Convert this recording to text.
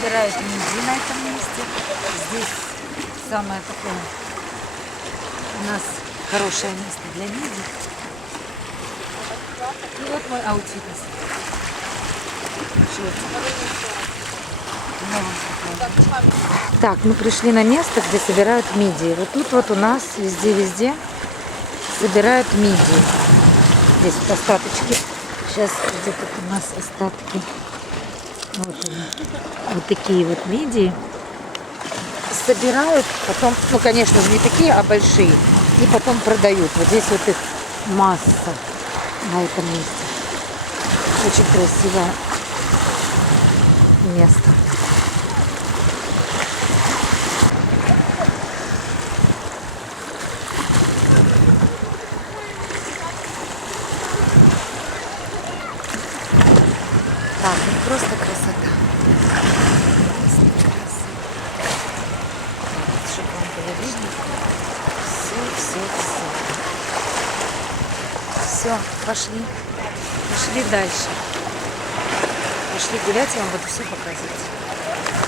собирают мидии на этом месте. Здесь самое такое у нас хорошее место для мидий. И вот мой аутфит. Так, мы пришли на место, где собирают мидии. Вот тут вот у нас везде собирают мидии. Здесь вот остаточки. Сейчас где тут у нас остатки. Вот они. Вот такие вот мидии. Собирают, потом, ну, конечно же, не такие, а большие. И потом продают. Вот здесь вот их масса на этом месте. Очень красивое место. Так, ну просто красота. Просто красота. Так, чтобы вам было видно. Все, пошли. Пошли дальше. Пошли гулять, я вам буду все показывать.